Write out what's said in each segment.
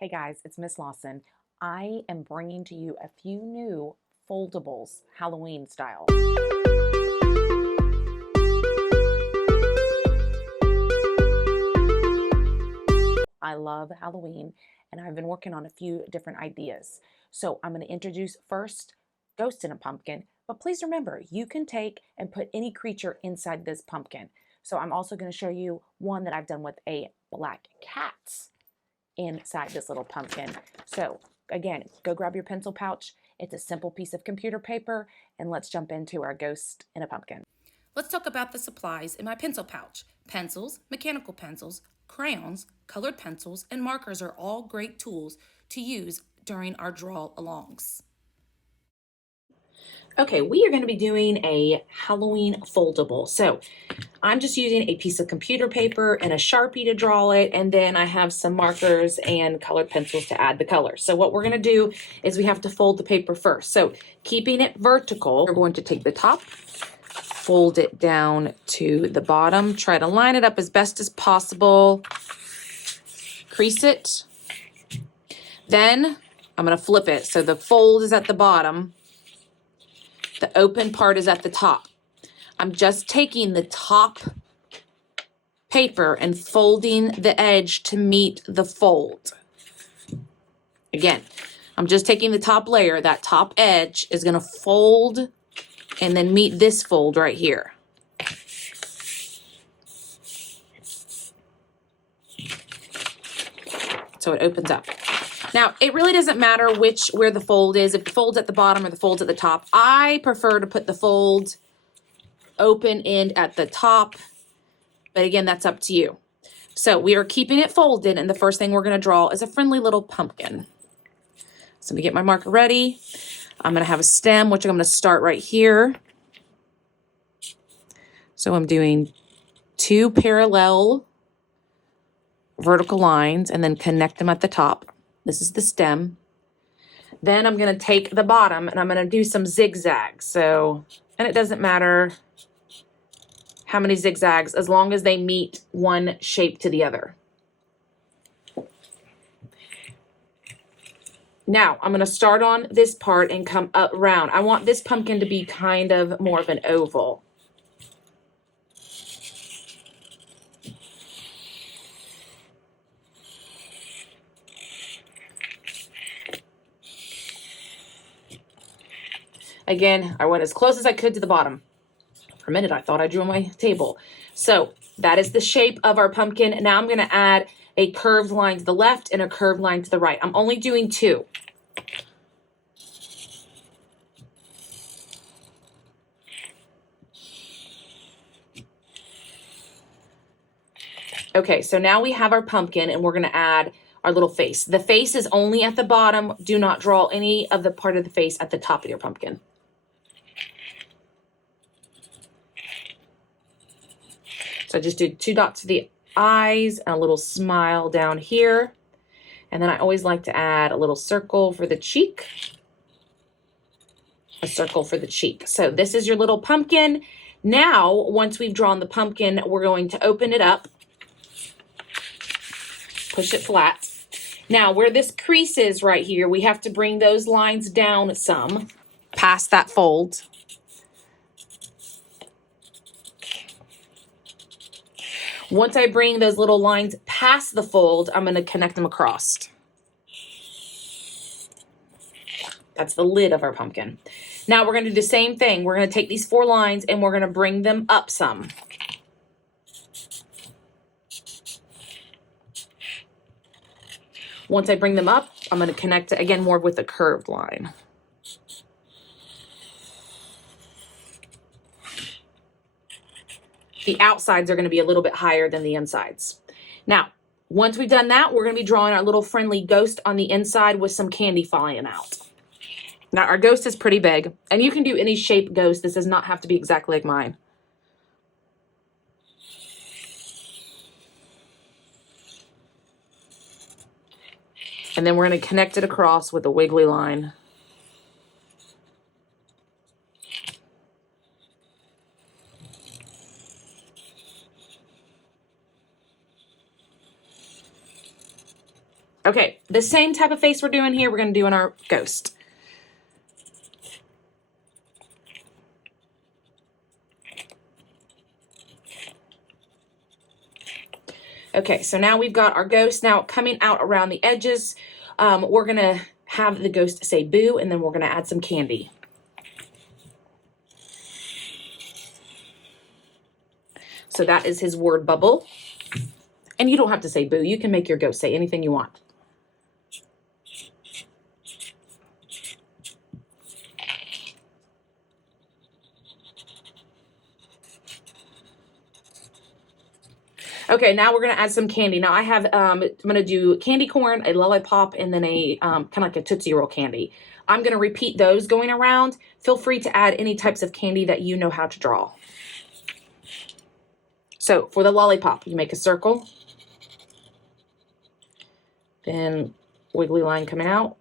Hey guys, it's Miss Lawson. I am bringing to you a few new foldables, Halloween style. I love Halloween and I've been working on a few different ideas. So I'm going to introduce first Ghost in a Pumpkin, but please remember you can take and put any creature inside this pumpkin. So I'm also going to show you one that I've done with a black cat inside this little pumpkin. So again, go grab your pencil pouch. It's a simple piece of computer paper, and let's jump into our ghost in a pumpkin. Let's talk about the supplies in my pencil pouch. Pencils, mechanical pencils, crayons, colored pencils, and markers are all great tools to use during our draw-alongs. Okay, we are going to be doing a Halloween foldable. So I'm just using a piece of computer paper and a Sharpie to draw it, and then I have some markers and colored pencils to add the color. So what we're going to do is we have to fold the paper first. So keeping it vertical, we're going to take the top, fold it down to the bottom, try to line it up as best as possible, crease it. Then I'm going to flip it so the fold is at the bottom, the open part is at the top. I'm just taking the top paper and folding the edge to meet the fold. Again, I'm just taking the top layer, that top edge is going to fold and then meet this fold right here. So it opens up. Now, it really doesn't matter where the fold is, if the fold's at the bottom or the fold's at the top. I prefer to put the fold open end at the top, but again, that's up to you. So we are keeping it folded, and the first thing we're going to draw is a friendly little pumpkin. So I'm going to get my marker ready. I'm going to have a stem, which I'm going to start right here. So I'm doing 2 parallel vertical lines and then connect them at the top. This is the stem. Then I'm going to take the bottom and I'm going to do some zigzags. So, and it doesn't matter how many zigzags as long as they meet one shape to the other. Now I'm going to start on this part and come up around. I want this pumpkin to be kind of more of an oval. Again, I went as close as I could to the bottom. For a minute, I thought I drew on my table. So that is the shape of our pumpkin. Now I'm going to add a curved line to the left and a curved line to the right. I'm only doing 2. Okay, so now we have our pumpkin and we're going to add our little face. The face is only at the bottom. Do not draw any of the part of the face at the top of your pumpkin. So I just did 2 dots for the eyes and a little smile down here. And then I always like to add a little circle for the cheek. A circle for the cheek. So this is your little pumpkin. Now, once we've drawn the pumpkin, we're going to open it up. Push it flat. Now, where this crease is right here, we have to bring those lines down some, past that fold. Once I bring those little lines past the fold, I'm going to connect them across. That's the lid of our pumpkin. Now we're going to do the same thing. We're going to take these 4 lines and we're going to bring them up some. Once I bring them up, I'm going to connect it again more with a curved line. The outsides are going to be a little bit higher than the insides. Now, once we've done that, we're going to be drawing our little friendly ghost on the inside with some candy falling out. Now, our ghost is pretty big, and you can do any shape ghost. This does not have to be exactly like mine. And then we're going to connect it across with a wiggly line. Okay, the same type of face we're doing here, we're going to do in our ghost. Okay, so now we've got our ghost. Now coming out around the edges, we're going to have the ghost say boo, and then we're going to add some candy. So that is his word bubble. And you don't have to say boo. You can make your ghost say anything you want. Okay, now we're gonna add some candy. Now I have, I'm gonna do candy corn, a lollipop, and then a kind of like a Tootsie Roll candy. I'm gonna repeat those going around. Feel free to add any types of candy that you know how to draw. So for the lollipop, you make a circle, then wiggly line coming out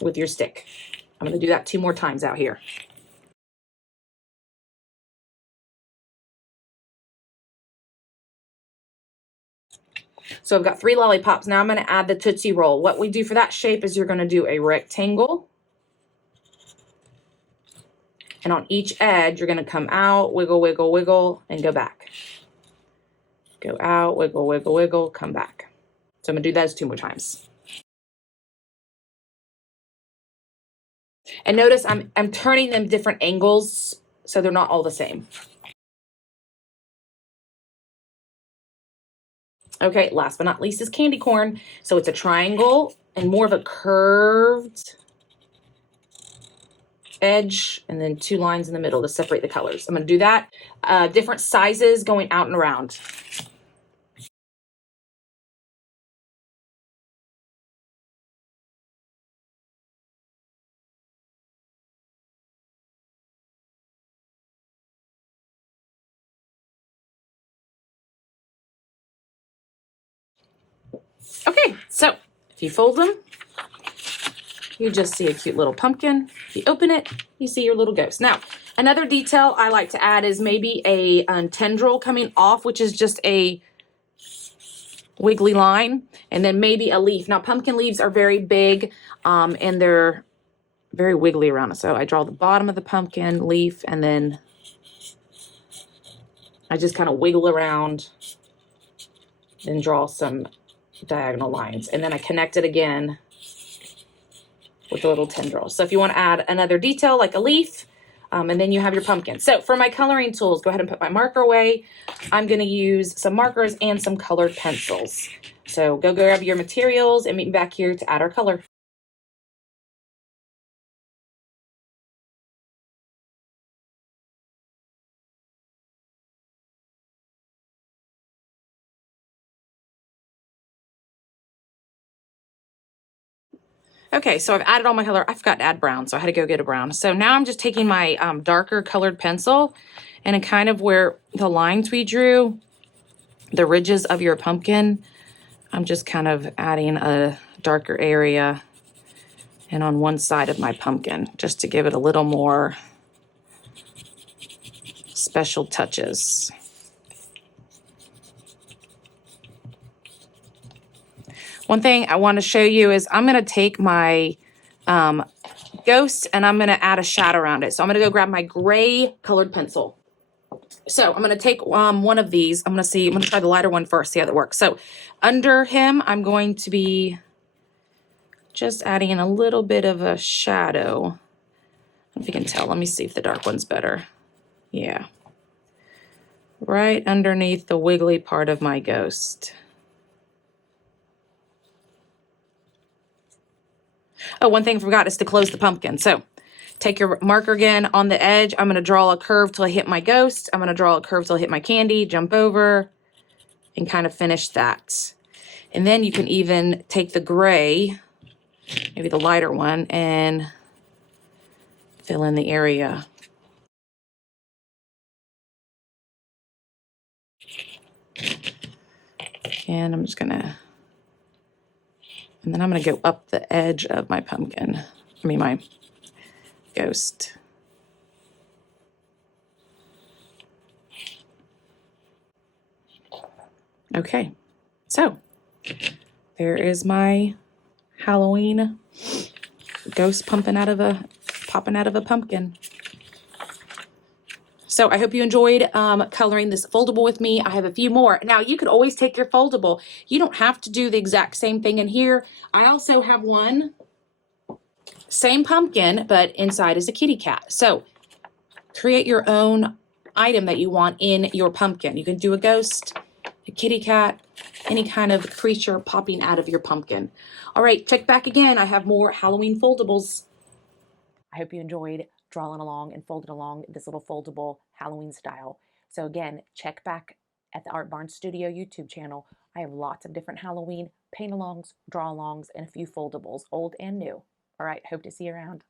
with your stick. I'm gonna do that 2 more times out here. So I've got 3 lollipops. Now I'm going to add the Tootsie Roll. What we do for that shape is you're going to do a rectangle. And on each edge, you're going to come out, wiggle, wiggle, wiggle, and go back. Go out, wiggle, wiggle, wiggle, come back. So I'm going to do those 2 more times. And notice I'm turning them different angles so they're not all the same. Okay, last but not least is candy corn. So it's a triangle and more of a curved edge, and then 2 lines in the middle to separate the colors. I'm going to do that. Different sizes going out and around. Okay, so if you fold them, you just see a cute little pumpkin. If you open it, you see your little ghost. Now, another detail I like to add is maybe a tendril coming off, which is just a wiggly line, and then maybe a leaf. Now, pumpkin leaves are very big, and they're very wiggly around it. So I draw the bottom of the pumpkin leaf, and then I just kind of wiggle around, then draw some diagonal lines, and then I connect it again with a little tendril. So if you want to add another detail like a leaf, and then you have your pumpkin. So for my coloring tools, go ahead and put my marker away. I'm going to use some markers and some colored pencils. So go grab your materials and meet me back here to add our color. Okay, so I've added all my color. I forgot to add brown, so I had to go get a brown. So now I'm just taking my darker colored pencil, and kind of where the lines we drew, the ridges of your pumpkin, I'm just kind of adding a darker area and on one side of my pumpkin, just to give it a little more special touches. One thing I want to show you is I'm going to take my ghost and I'm going to add a shadow around it. So I'm going to go grab my gray colored pencil. So I'm going to take one of these. I'm going to try the lighter one first, see how that works. So under him, I'm going to be just adding a little bit of a shadow. I don't know if you can tell. Let me see if the dark one's better. Yeah. Right underneath the wiggly part of my ghost. Oh, one thing I forgot is to close the pumpkin. So take your marker again on the edge. I'm going to draw a curve till I hit my ghost. I'm going to draw a curve till I hit my candy, jump over, and kind of finish that. And then you can even take the gray, maybe the lighter one, and fill in the area. And I'm just going to, and then I'm going to go up the edge of my pumpkin. My ghost. Okay, so there is my Halloween ghost popping out of a pumpkin. So I hope you enjoyed coloring this foldable with me. I have a few more. Now you could always take your foldable. You don't have to do the exact same thing in here. I also have one, same pumpkin, but inside is a kitty cat. So create your own item that you want in your pumpkin. You can do a ghost, a kitty cat, any kind of creature popping out of your pumpkin. All right, check back again. I have more Halloween foldables. I hope you enjoyed drawing along and folding along this little foldable Halloween style. So again, check back at the Art Barn Studio YouTube channel. I have lots of different Halloween paint-alongs, draw-alongs, and a few foldables, old and new. All right, hope to see you around.